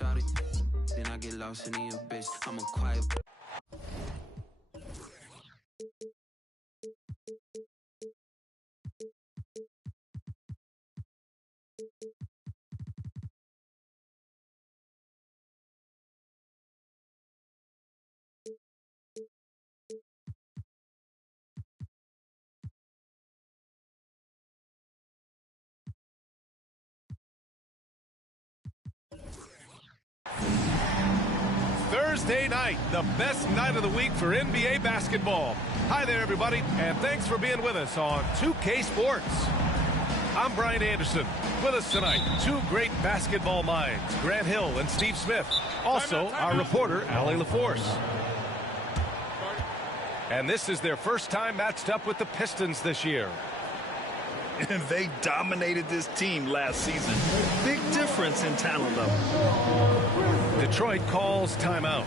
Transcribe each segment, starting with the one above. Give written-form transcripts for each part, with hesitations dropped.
shawty. Then I get lost in the abyss. I'm a quiet. Thursday night, the best night of the week for NBA basketball. Hi there, everybody, and thanks for being with us on 2K Sports. I'm Brian Anderson. With us tonight, two great basketball minds, Grant Hill and Steve Smith. Also, our reporter, Allie LaForce. And this is their first time matched up with the Pistons this year. And they dominated this team last season. Big difference in talent level. Detroit calls timeout.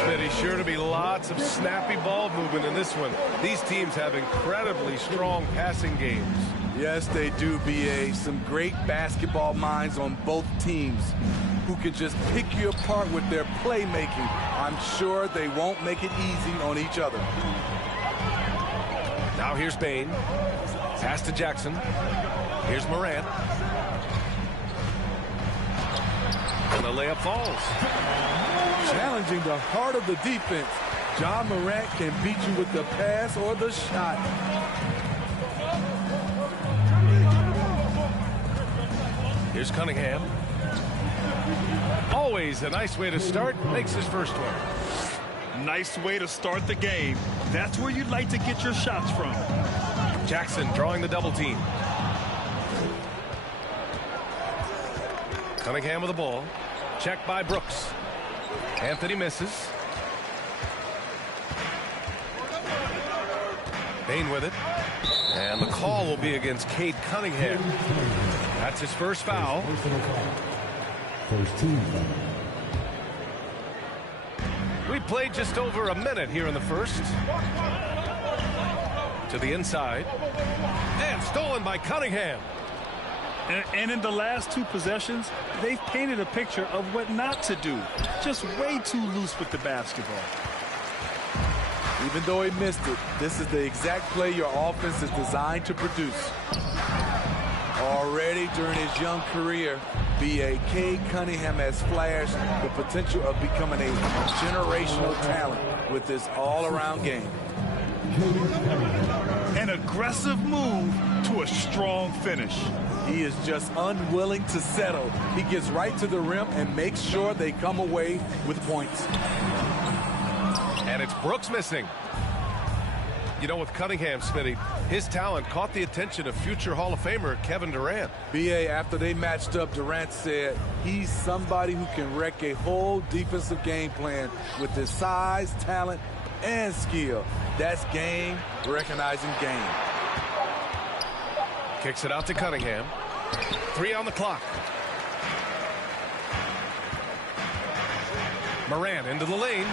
Smitty, sure to be lots of snappy ball movement in this one. These teams have incredibly strong passing games. Yes, they do, B.A. Some great basketball minds on both teams who can just pick you apart with their playmaking. I'm sure they won't make it easy on each other. Now here's Bain. Pass to Jackson. Here's Morant. And the layup falls. Challenging the heart of the defense. Ja Morant can beat you with the pass or the shot. Here's Cunningham. Always a nice way to start. Makes his first one. Nice way to start the game. That's where you'd like to get your shots from. Jackson drawing the double team. Cunningham with the ball. Checked by Brooks. Anthony misses. Bain with it. And the call will be against Cade Cunningham. That's his first foul. First team foul. We played just over a minute here in the first. To the inside. And stolen by Cunningham. And in the last two possessions, they've painted a picture of what not to do. Just way too loose with the basketball. Even though he missed it, this is the exact play your offense is designed to produce. Already during his young career, B.A. Cade Cunningham has flashed the potential of becoming a generational talent with this all-around game. An aggressive move to a strong finish. He is just unwilling to settle. He gets right to the rim and makes sure they come away with points. And it's Brooks missing. You know, with Cunningham, Smitty, his talent caught the attention of future Hall of Famer Kevin Durant. B.A., after they matched up, Durant said he's somebody who can wreck a whole defensive game plan with his size, talent, and skill. That's game recognizing game. Kicks it out to Cunningham. 3 on the clock. Morant into the lane.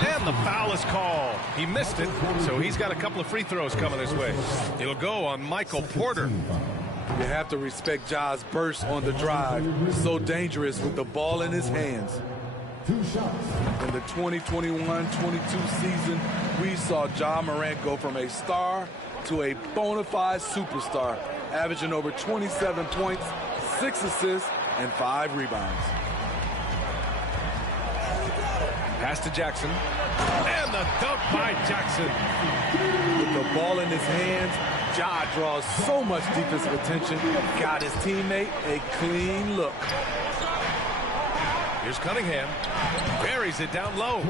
And the foul is called. He missed it, so he's got a couple of free throws coming his way. It'll go on Michael Porter. You have to respect Ja's burst on the drive. So dangerous with the ball in his hands. In the 2021-22 season, we saw Ja Morant go from a star to a bona fide superstar, averaging over 27 points, 6 assists, and 5 rebounds. Pass to Jackson. And the dunk by Jackson. With the ball in his hands, Ja draws so much defensive attention, got his teammate a clean look. Here's Cunningham. Buries it down low.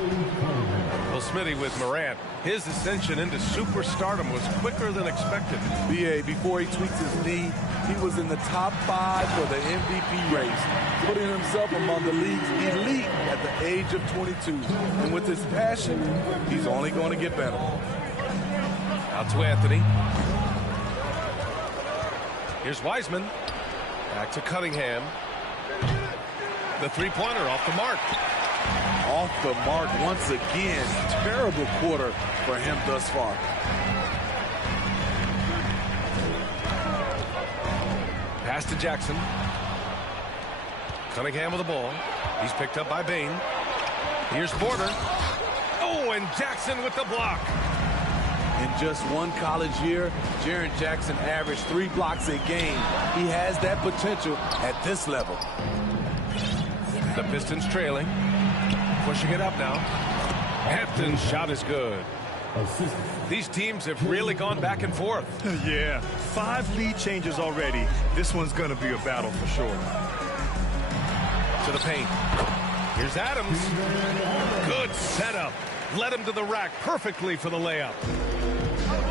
Well, Smitty, with Morant, his ascension into superstardom was quicker than expected. B.A., before he tweaked his knee, he was in the top 5 for the MVP race, putting himself among the league's elite at the age of 22. And with his passion, he's only going to get better. Out to Anthony. Here's Wiseman. Back to Cunningham. The three-pointer off the mark. Off the mark once again. Terrible quarter for him thus far. Pass to Jackson. Cunningham with the ball. He's picked up by Bain. Here's Porter. Oh, and Jackson with the block. In just one college year, Jaren Jackson averaged 3 blocks a game. He has that potential at this level. The Pistons trailing. Pushing it up now. Hampton's shot is good. These teams have really gone back and forth. Yeah, 5 lead changes already. This one's going to be a battle for sure. To the paint. Here's Adams. Good setup. Led him to the rack perfectly for the layup.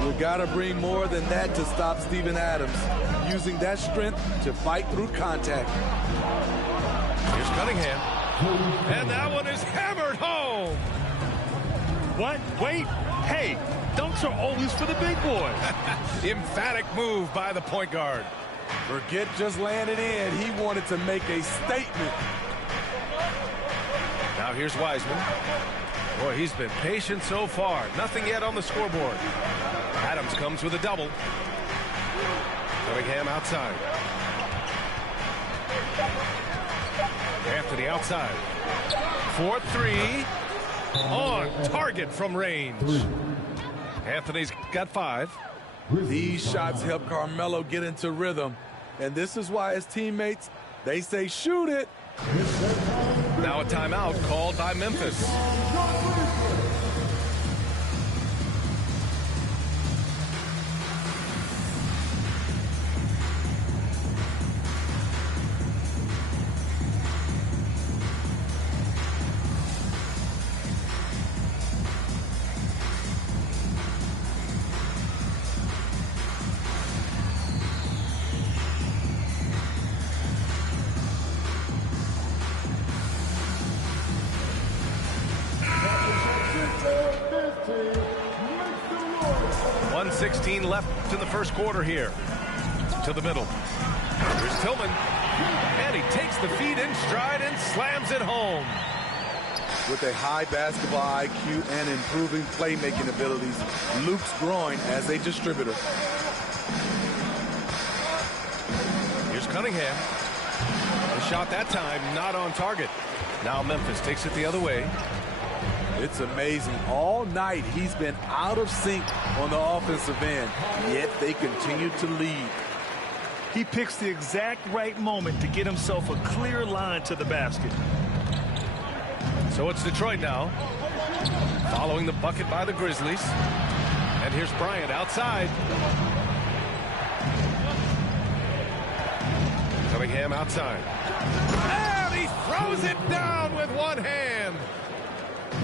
You gotta bring more than that to stop Steven Adams. Using that strength to fight through contact. Here's Cunningham. And that one is hammered home. What? Wait. Hey, dunks are always for the big boys. Emphatic move by the point guard. Forget just laying it in. He wanted to make a statement. Now here's Wiseman. Boy, he's been patient so far. Nothing yet on the scoreboard. Adams comes with a double. Cunningham outside. Anthony outside. 4-3. On target from range. Anthony's got 5. These shots help Carmelo get into rhythm. And this is why his teammates, they say shoot it. Now a timeout called by Memphis. Left in the first quarter here. To the middle. Here's Tillman. And he takes the feed in stride and slams it home. With a high basketball IQ and improving playmaking abilities, Luke's growing as a distributor. Here's Cunningham. The shot that time not on target. Now Memphis takes it the other way. It's amazing. All night he's been out of sync on the offensive end, yet they continue to lead. He picks the exact right moment to get himself a clear line to the basket. So it's Detroit now, following the bucket by the Grizzlies. And here's Bryant outside. Cunningham outside. And he throws it down with one hand.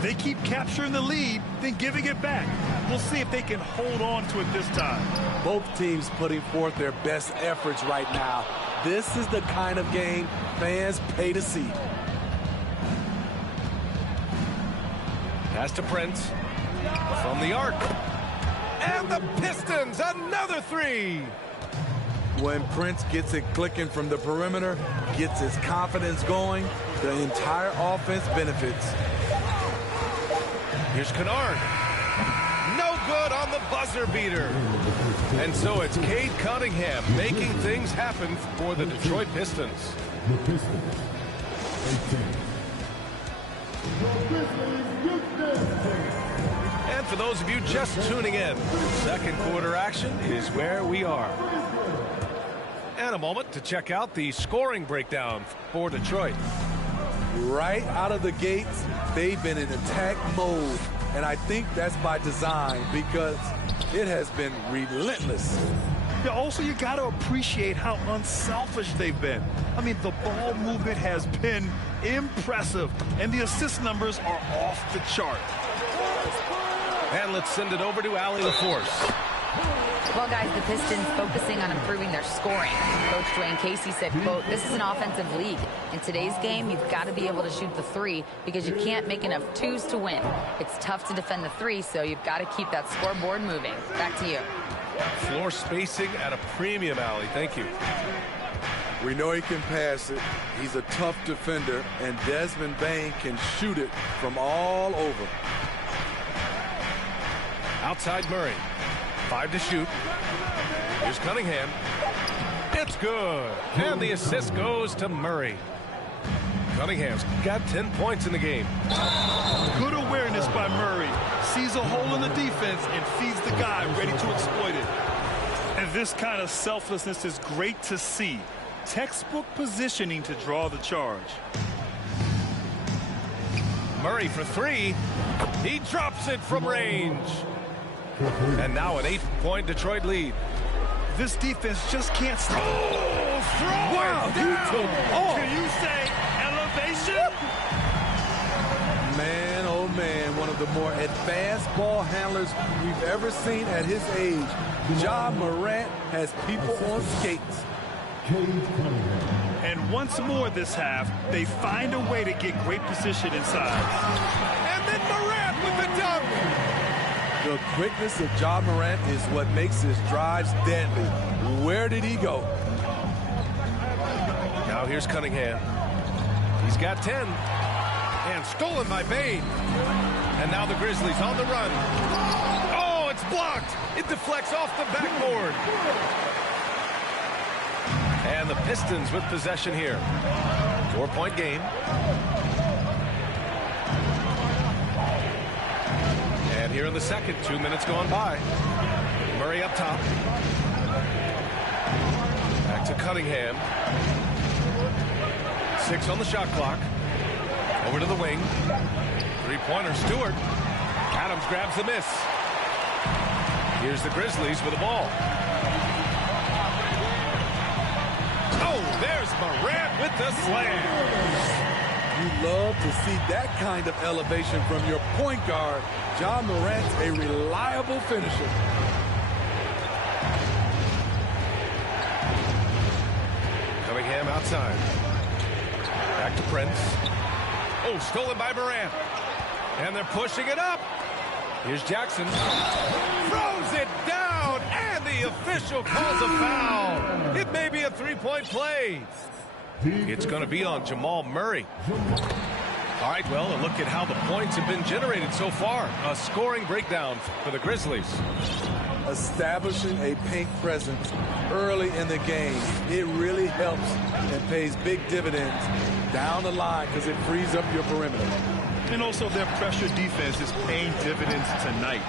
They keep capturing the lead, then giving it back. We'll see if they can hold on to it this time. Both teams putting forth their best efforts right now. This is the kind of game fans pay to see. Pass to Prince. From the arc. And the Pistons, another 3. When Prince gets it clicking from the perimeter, gets his confidence going, the entire offense benefits. Here's Kennard. No good on the buzzer beater. And so it's Cade Cunningham making things happen for the Detroit Pistons. The Pistons, 18. And for those of you just tuning in, second quarter action is where we are. And a moment to check out the scoring breakdown for Detroit. Right out of the gates, they've been in attack mode. And I think that's by design because it has been relentless. Yeah, also, you got to appreciate how unselfish they've been. I mean, the ball movement has been impressive, and the assist numbers are off the chart. And let's send it over to Allie LaForce. Well, guys, the Pistons focusing on improving their scoring. Coach Dwayne Casey said, quote, "This is an offensive league. In today's game, you've got to be able to shoot the 3 because you can't make enough 2s to win. It's tough to defend the 3, so you've got to keep that scoreboard moving." Back to you. Floor spacing at a premium, Allie. Thank you. We know he can pass it. He's a tough defender, and Desmond Bane can shoot it from all over. Outside Murray. 5 to shoot. Here's Cunningham. It's That's good. And the assist goes to Murray. Cunningham's got 10 points in the game. Good awareness by Murray. Sees a hole in the defense and feeds the guy ready to exploit it. And this kind of selflessness is great to see. Textbook positioning to draw the charge. Murray for three. He drops it from range. And now an 8-point Detroit lead. This defense just can't stop. Oh, throw Wow, it down. oh. Can you say elevation? Man, oh man, one of the more advanced ball handlers we've ever seen at his age. Ja Morant has people on skates. And once more this half, they find a way to get great position inside. And then Morant with the dunk. The quickness of Ja Morant is what makes his drives deadly. Where did he go? Now here's Cunningham. He's got 10. And stolen by Bane. And now the Grizzlies on the run. Oh, it's blocked. It deflects off the backboard. And the Pistons with possession here. 4-point game. And here in the second, 2 minutes gone by. Murray up top. Back to Cunningham. 6 on the shot clock. Over to the wing. Three-pointer, Stewart. Adams grabs the miss. Here's the Grizzlies with the ball. Oh, there's Morant with the slam. You love to see that kind of elevation from your point guard. Ja Morant's a reliable finisher. Cunningham outside. Back to Prince. Oh, stolen by Morant. And they're pushing it up. Here's Jackson. Throws it down, and the official calls a foul. It may be a three-point play. It's going to be on Jamal Murray. All right, well, a look at how the points have been generated so far. A scoring breakdown for the Grizzlies. Establishing a paint presence early in the game, it really helps and pays big dividends down the line because it frees up your perimeter. And also their pressure defense is paying dividends tonight.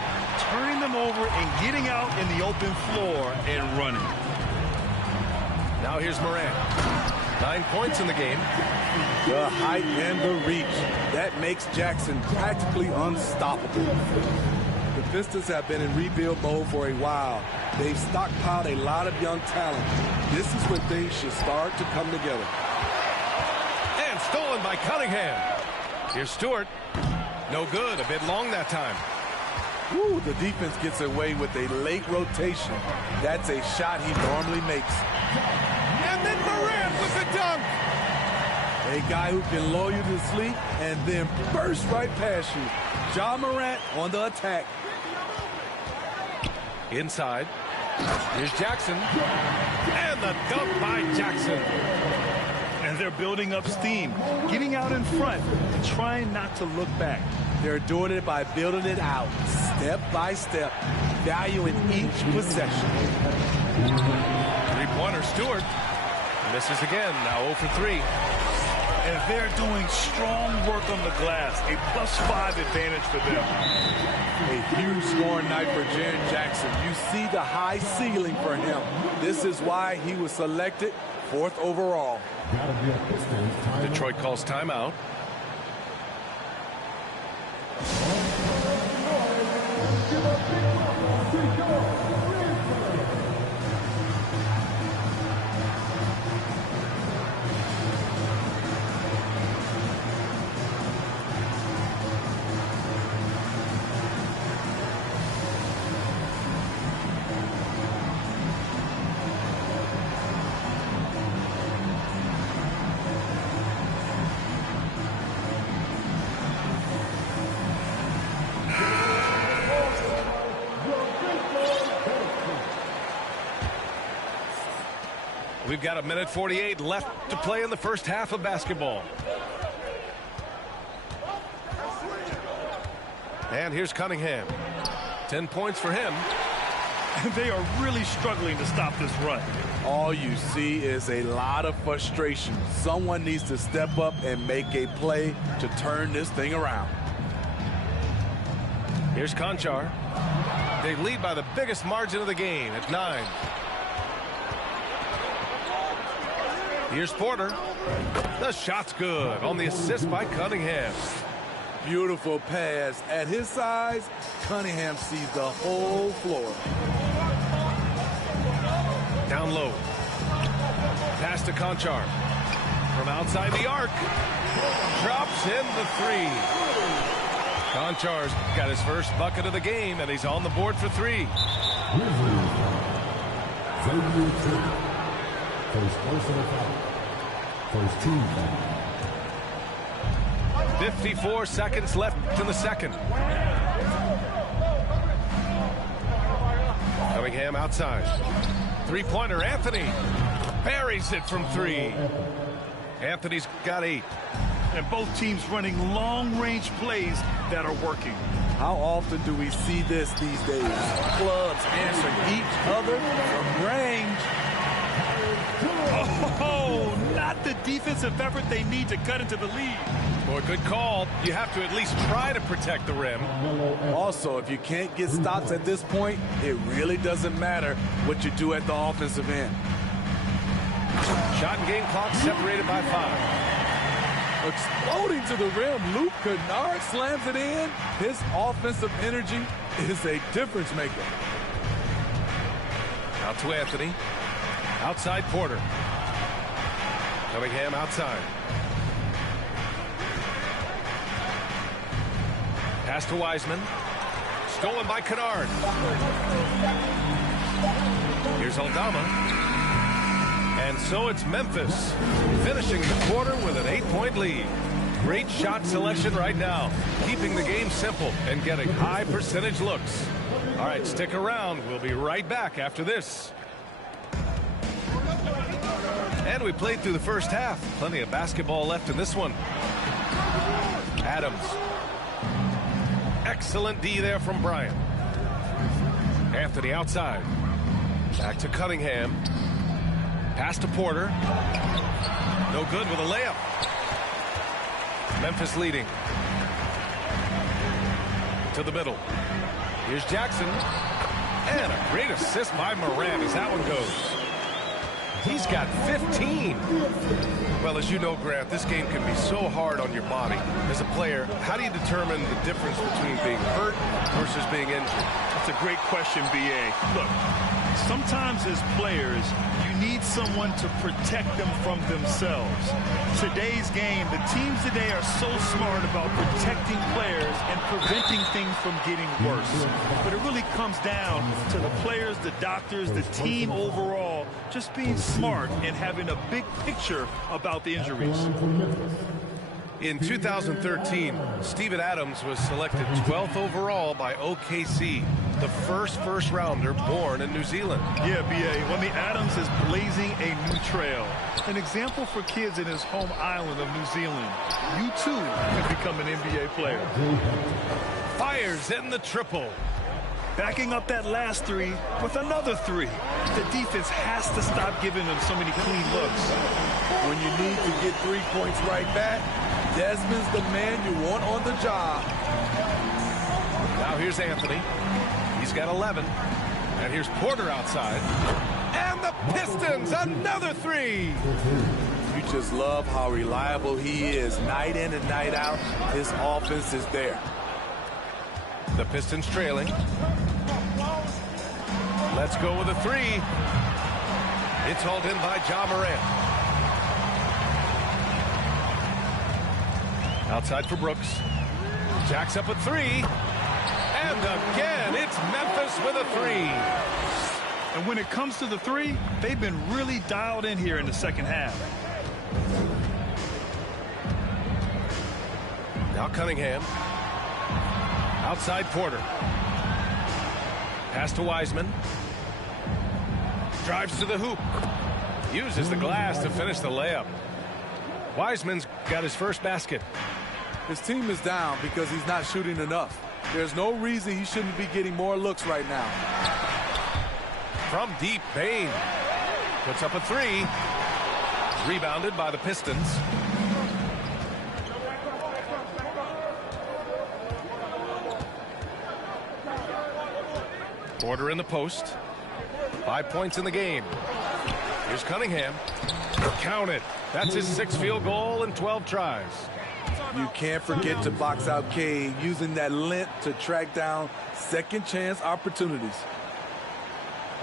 Turning them over and getting out in the open floor and running. Now here's Morant. 9 points in the game. The height and the reach. That makes Jackson practically unstoppable. The Pistons have been in rebuild mode for a while. They've stockpiled a lot of young talent. This is when things should start to come together. And stolen by Cunningham. Here's Stewart. No good. A bit long that time. Woo, the defense gets away with a late rotation. That's a shot he normally makes. And then Morant with the dunk. A guy who can lull you to sleep and then burst right past you. Ja Morant on the attack. Inside. Here's Jackson. And the dunk by Jackson. And they're building up steam, getting out in front, and trying not to look back. They're doing it by building it out, step by step, valuing each possession. Three-pointer, Stewart. Misses again, now 0 for 3. And they're doing strong work on the glass, a +5 advantage for them. A huge scoring night for Jaren Jackson. You see the high ceiling for him. This is why he was selected 4th overall. Detroit calls timeout. We've got 1:48 left to play in the first half of basketball. And here's Cunningham. 10 points for him. and they are really struggling to stop this run. All you see is a lot of frustration. Someone needs to step up and make a play to turn this thing around. Here's Conchar. They lead by the biggest margin of the game at 9. Here's Porter. The shot's good on the assist by Cunningham. Beautiful pass. At his size, Cunningham sees the whole floor. Down low. Pass to Conchar. From outside the arc. Drops in the 3. Conchar's got his first bucket of the game, and he's on the board for 3. First personal foul. First team foul. 54 seconds left in the second. Cunningham outside. Three-pointer, Anthony. Buries it from 3. Anthony's got 8. And both teams running long-range plays that are working. How often do we see this these days? Clubs answering each other from range. Oh, not the defensive effort they need to cut into the lead. Boy, good call. You have to at least try to protect the rim. Also, if you can't get stops at this point, it really doesn't matter what you do at the offensive end. Shot and game clock separated by 5. Exploding to the rim, Luke Kennard slams it in. His offensive energy is a difference maker. Out to Anthony. Outside Porter. Cunningham outside. Pass to Wiseman. Stolen by Kennard. Here's Aldama. And so it's Memphis finishing the quarter with an 8-point lead. Great shot selection right now, keeping the game simple and getting high percentage looks. All right, stick around. We'll be right back after this. And we played through the first half. Plenty of basketball left in this one. Adams. Excellent D there from Bryant. Anthony outside. Back to Cunningham. Pass to Porter. No good with a layup. Memphis leading. To the middle. Here's Jackson. And a great assist by Moran as that one goes. He's got 15. Well, as you know, Grant, this game can be so hard on your body. As a player, how do you determine the difference between being hurt versus being injured? That's a great question, B.A. Look, sometimes as players, you need someone to protect them from themselves. Today's game, the teams today are so smart about protecting players and preventing things from getting worse. But it really comes down to the players, the doctors, the team overall, just being smart and having a big picture about the injuries. In 2013, Steven Adams was selected 12th overall by OKC, the first rounder born in New Zealand. Yeah, B.A. Well, Adams is blazing a new trail. An example for kids in his home island of New Zealand. You, too, can become an NBA player. Fires in the triple. Backing up that last 3 with another 3. The defense has to stop giving them so many clean looks. When you need to get 3 points right back, Desmond's the man you want on the job. Now here's Anthony. He's got 11. And here's Porter outside. And the Pistons, another 3. You just love how reliable he is night in and night out. His offense is there. The Pistons trailing. Let's go with a 3. It's hauled in by Ja Morant. Outside for Brooks. Jacks up a 3. And again, it's Memphis with a 3. And when it comes to the 3, they've been really dialed in here in the second half. Now Cunningham. Outside Porter. Pass to Wiseman. Drives to the hoop. Uses the glass to finish the layup. Wiseman's got his first basket. His team is down because he's not shooting enough. There's no reason he shouldn't be getting more looks right now. From deep, Bain puts up a three. Rebounded by the Pistons. Porter in the post. 5 points in the game. Here's Cunningham. Count it. That's his 6th field goal in 12 tries. You can't forget to box out Cade, using that length to track down second chance opportunities.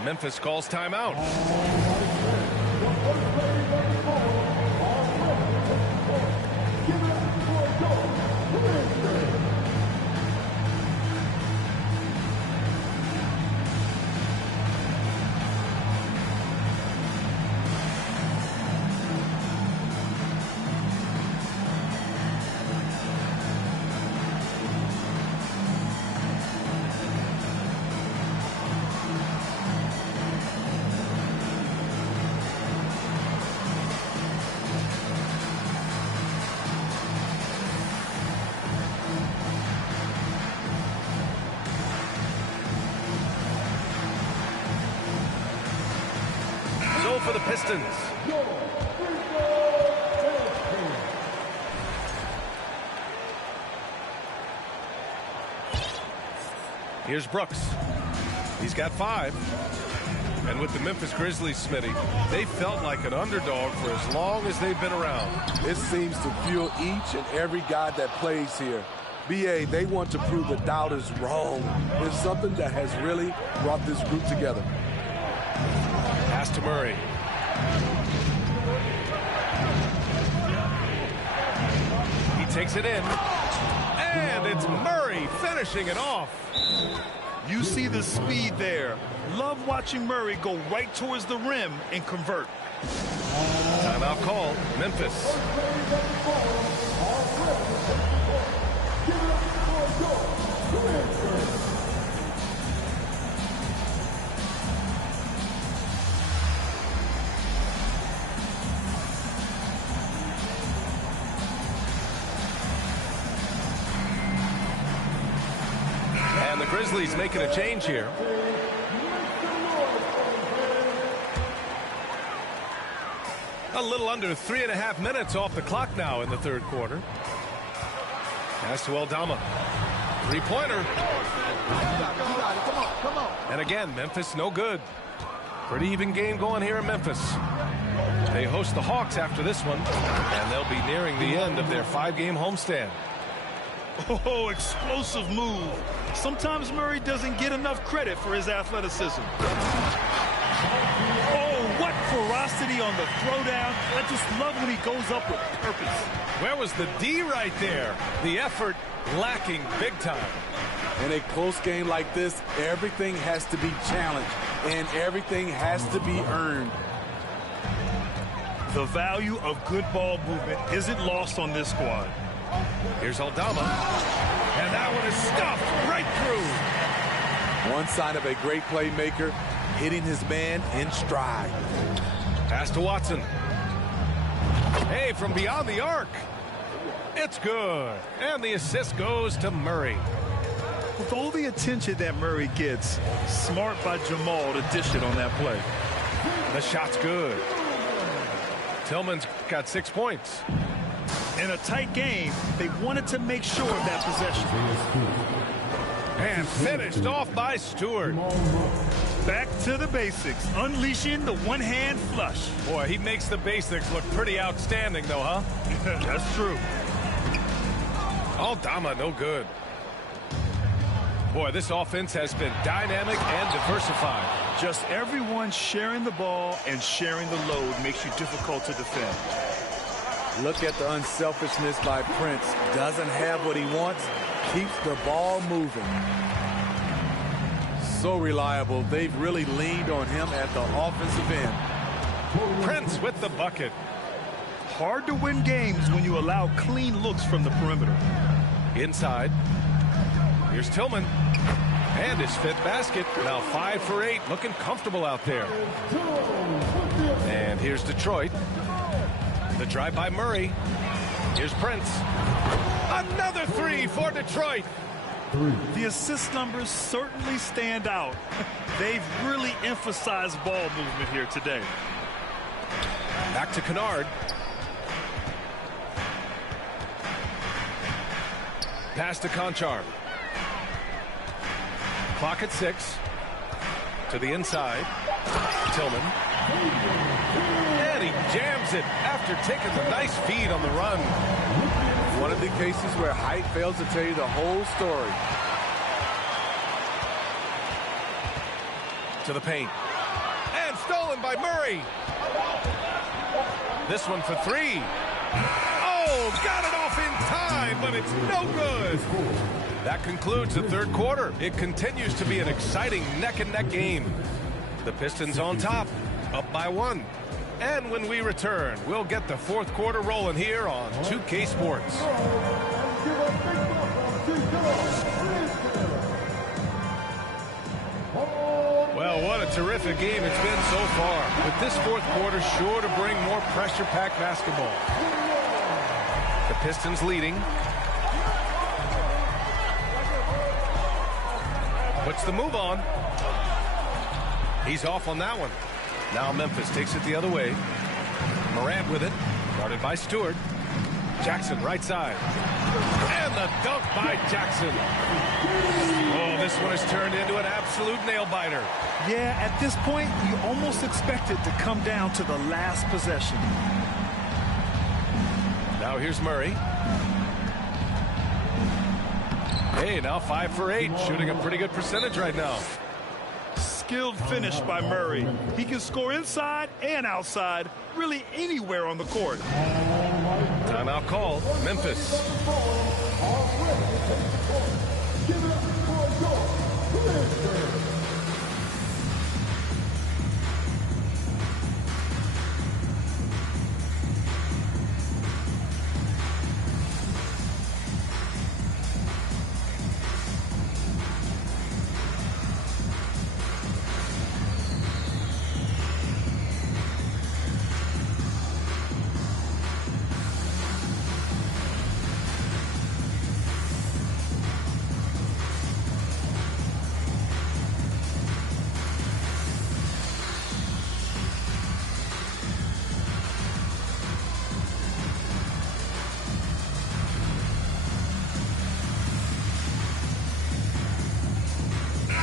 Memphis calls timeout. For the Pistons. Here's Brooks. He's got 5. And with the Memphis Grizzlies, Smitty, they felt like an underdog for as long as they've been around. It seems to fuel each and every guy that plays here. BA, they want to prove the doubters wrong. It's something that has really brought this group together. Pass to Murray. He takes it in. And it's Murray finishing it off. You see the speed there. Love watching Murray go right towards the rim and convert. Timeout call, Memphis. And the Grizzlies making a change here. A little under 3.5 minutes off the clock now in the third quarter. Pass to Aldama. Three-pointer. Come on. And again, Memphis no good. Pretty even game going here in Memphis. They host the Hawks after this one, and they'll be nearing the end of their 5-game homestand. Oh, explosive move. Sometimes Murray doesn't get enough credit for his athleticism. Oh, what ferocity on the throwdown. I just love when he goes up with purpose. Where was the D right there? The effort lacking big time. In a close game like this, everything has to be challenged, and everything has to be earned. The value of good ball movement isn't lost on this squad. Here's Aldama. And that one is stuffed right through. One sign of a great playmaker, hitting his man in stride. Pass to Watson. Hey, from beyond the arc. It's good. And the assist goes to Murray. With all the attention that Murray gets, smart by Jamal to dish it on that play. The shot's good. Tillman's got 6 points. In a tight game, they wanted to make sure of that possession. And finished off by Stewart. Back to the basics, unleashing the one-hand flush. Boy, he makes the basics look pretty outstanding, though, huh? That's true. Aldama, no good. Boy, this offense has been dynamic and diversified. Just everyone sharing the ball and sharing the load makes you difficult to defend. Look at the unselfishness by Prince. Doesn't have what he wants, keeps the ball moving. So reliable. They've really leaned on him at the offensive end. Prince with the bucket. Hard to win games when you allow clean looks from the perimeter. Inside. Here's Tillman. And his 5th basket. Now 5 for 8. Looking comfortable out there. And here's Detroit. The drive by Murray. Here's Prince. Another 3 for Detroit. 3. The assist numbers certainly stand out. They've really emphasized ball movement here today. Back to Kennard. Pass to Conchar. Clock at 6. To the inside. Tillman. And he jams it after taking the nice feed on the run. One of the cases where height fails to tell you the whole story. To the paint. And stolen by Murray. This one for 3. Oh, got it off in time, but it's no good. That concludes the third quarter. It continues to be an exciting neck-and-neck game. The Pistons on top, up by 1. And when we return, we'll get the fourth quarter rolling here on 2K Sports. Well, what a terrific game it's been so far. With this fourth quarter sure to bring more pressure-packed basketball. The Pistons leading. Puts the move on. He's off on that one. Now Memphis takes it the other way. Morant with it. Guarded by Stewart. Jackson right side. And the dunk by Jackson. Oh, this one has turned into an absolute nail-biter. Yeah, at this point, you almost expect it to come down to the last possession. Now here's Murray. Hey, now 5 for 8. Shooting a pretty good percentage right now. Skilled finish by Murray. He can score inside and outside, really anywhere on the court. Timeout call. Memphis.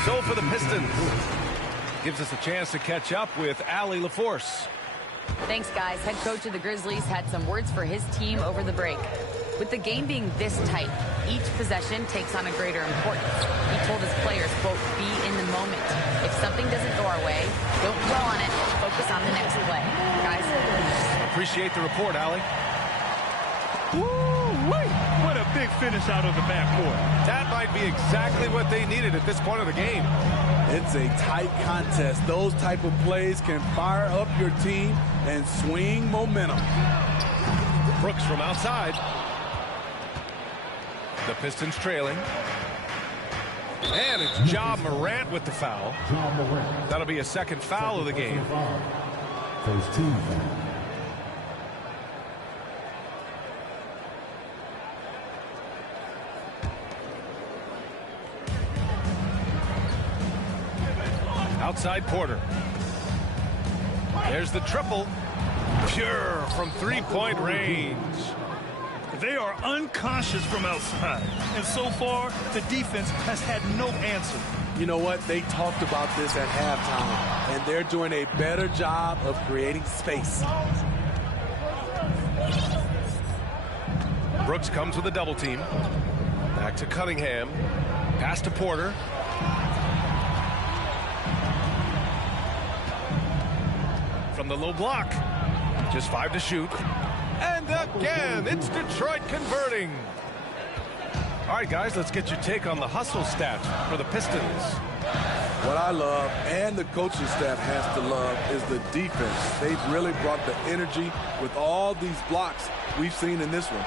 So for the Pistons, gives us a chance to catch up with Allie LaForce. Thanks, guys. Head coach of the Grizzlies had some words for his team over the break. With the game being this tight, each possession takes on a greater importance. He told his players, quote, be in the moment. If something doesn't go our way, don't dwell on it. Focus on the next play. Guys. Appreciate the report, Allie. Woo-wee! What a big finish out of the backcourt. That might be exactly what they needed at this point of the game. It's a tight contest. Those type of plays can fire up your team and swing momentum. Brooks from outside. The Pistons trailing. And it's Ja Morant with the foul. That'll be a second foul of the game. First team foul. Outside Porter. There's the triple. Pure from three-point range. They are unconscious from outside. And so far, the defense has had no answer. You know what? They talked about this at halftime, and they're doing a better job of creating space. Brooks comes with a double team. Back to Cunningham. Pass to Porter. From the low block. Just 5 to shoot. And again, it's Detroit converting. All right, guys, let's get your take on the hustle stats for the Pistons. What I love, and the coaching staff has to love, is the defense. They've really brought the energy with all these blocks we've seen in this one.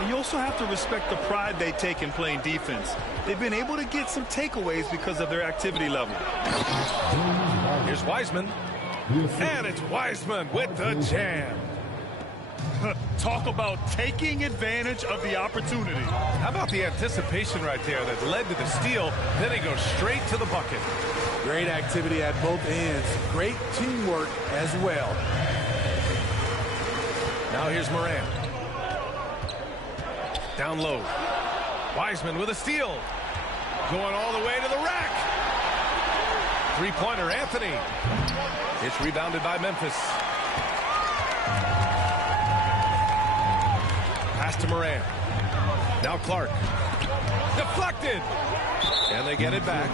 And you also have to respect the pride they take in playing defense. They've been able to get some takeaways because of their activity level. Here's Wiseman. And it's Wiseman with the jam. Talk about taking advantage of the opportunity. How about the anticipation right there that led to the steal? Then he goes straight to the bucket. Great activity at both ends. Great teamwork as well. Now here's Moran. Down low. Wiseman with a steal. Going all the way to the rack. Three-pointer, Anthony. It's rebounded by Memphis. Pass to Moran. Now Clark. Deflected. And they get it back.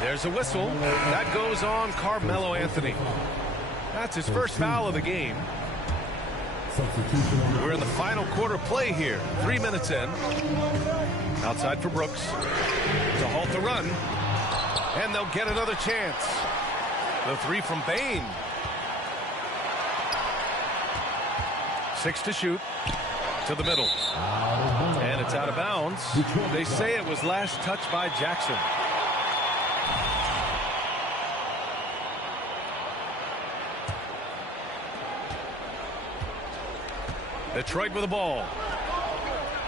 There's a whistle. That goes on Carmelo Anthony. That's his first foul of the game. We're in the final quarter play here. 3 minutes in. Outside for Brooks. To halt the run. And they'll get another chance. The three from Bain. 6 to shoot. To the middle. And it's out of bounds. They say it was last touched by Jackson. Detroit with the ball.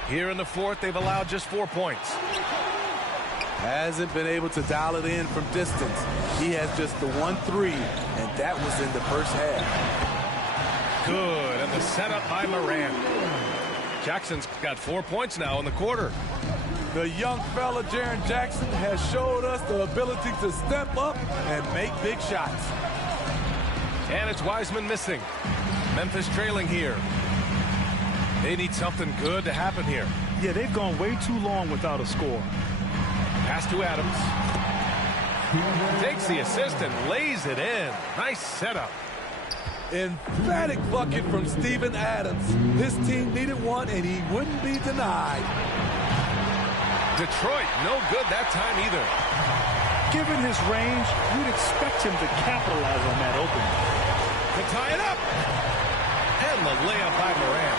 Here in the fourth, they've allowed just 4 points. Hasn't been able to dial it in from distance. He has just the 1-3, and that was in the first half. Good, and the setup by Moran. Jackson's got 4 points now in the quarter. The young fella, Jaren Jackson, has showed us the ability to step up and make big shots. And it's Wiseman missing. Memphis trailing here. They need something good to happen here. Yeah, they've gone way too long without a score. Pass to Adams. Takes the assist and lays it in. Nice setup. Emphatic bucket from Steven Adams. His team needed one, and he wouldn't be denied. Detroit, no good that time either. Given his range, you'd expect him to capitalize on that opening. To tie it up. And the layup by Moran.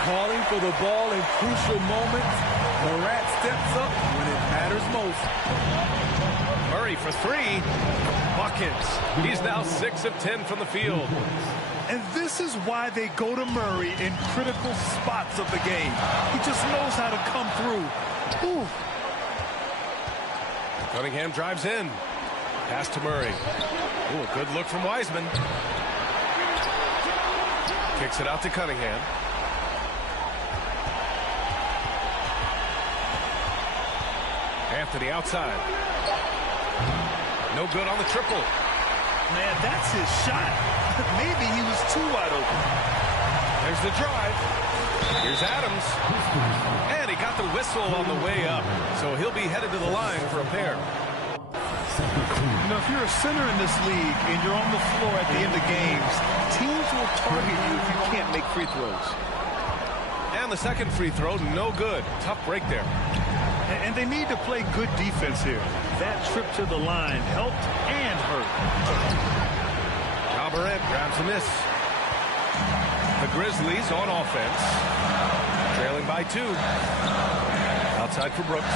Calling for the ball in crucial moments. Morant steps up when it matters most. Murray for 3. Buckets. He's now 6 of 10 from the field. And this is why they go to Murray in critical spots of the game. He just knows how to come through. Ooh. Cunningham drives in. Pass to Murray. Ooh, a good look from Wiseman. Kicks it out to Cunningham. Anthony outside. No good on the triple. Man, that's his shot. Maybe he was too wide open. There's the drive. Here's Adams. And he got the whistle on the way up. So he'll be headed to the line for a pair. You know, if you're a center in this league and you're on the floor at the end of games, teams will target you if you can't make free throws. And the second free throw, no good. Tough break there. And they need to play good defense here. That trip to the line helped and hurt. Alvarez grabs a miss. The Grizzlies on offense. Trailing by 2. Outside for Brooks.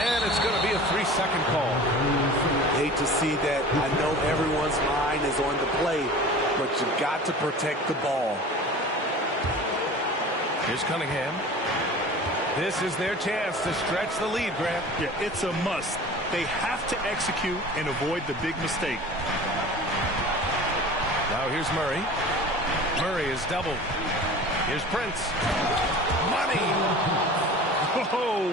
And it's going to be a 3-second call. Hate to see that. I know everyone's mind is on the play, but you got to protect the ball. Here's Cunningham. This is their chance to stretch the lead, Grant. Yeah, it's a must. They have to execute and avoid the big mistake. Now here's Murray. Murray is doubled. Here's Prince. Money!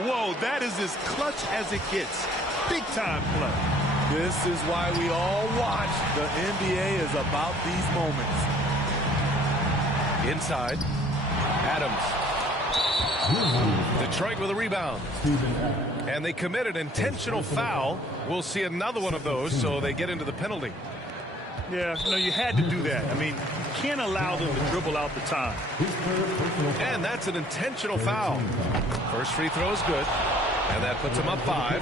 Whoa, that is as clutch as it gets. Big time play. This is why we all watch. The NBA is about these moments. Inside. Adams. Detroit with a rebound. And they commit an intentional foul. We'll see another one of those, so they get into the penalty. Yeah, no, you had to do that. I mean, you can't allow them to dribble out the time. And that's an intentional foul. First free throw is good. And that puts them up 5.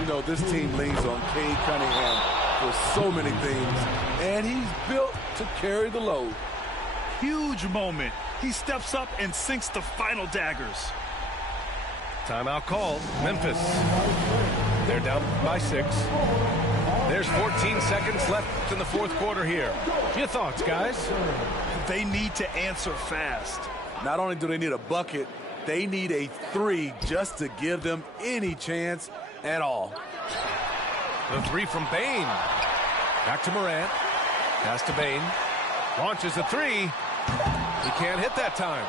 You know, this team leans on Cade Cunningham for so many things. And he's built to carry the load. Huge moment. He steps up and sinks the final daggers. Timeout called. Memphis. They're down by 6. There's 14 seconds left in the fourth quarter here. Your thoughts, guys? They need to answer fast. Not only do they need a bucket, they need a 3 just to give them any chance at all. The 3 from Bain. Back to Morant. Pass to Bain. Launches a 3. He can't hit that time.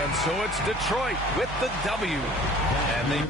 And so it's Detroit with the W. And they